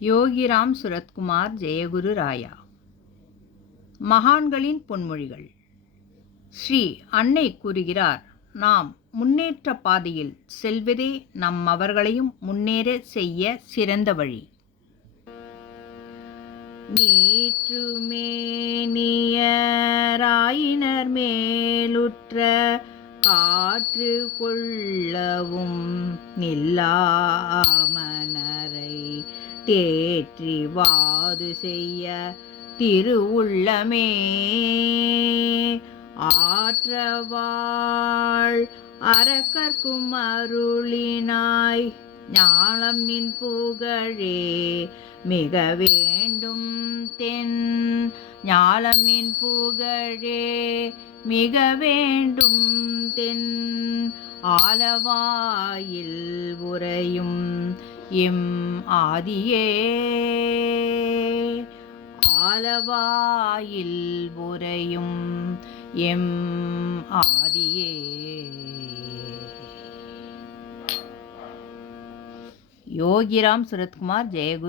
யோகிராம் சுரத்குமார் ஜெயகுரு ராயா. மகான்களின் பொன்மொழிகள். ஸ்ரீ அன்னை கூறுகிறார், நாம் முன்னேற்ற பாதையில் செல்வதே அவர்களையும் முன்னேற செய்ய சிறந்த வழி. நீற்றுமேனியராயினர் மேலுற்ற காற்று கொள்ளவும் நில்லாமனரை தேற்றி வாது செய்ய திருவுள்ளமே ஆற்றவாள் அறக்கற்கும் அருளினாய் ஞானம் நின் புகழே மிக வேண்டும் தென் ஞானம் நின் புகழே மிக வேண்டும் தென் ஆலவாயில் உறையும் எம் ஆதியே ஆலவாயில் உறையும் எம் ஆதியே. யோகிராம் சுரத்குமார் ஜெயகுரு.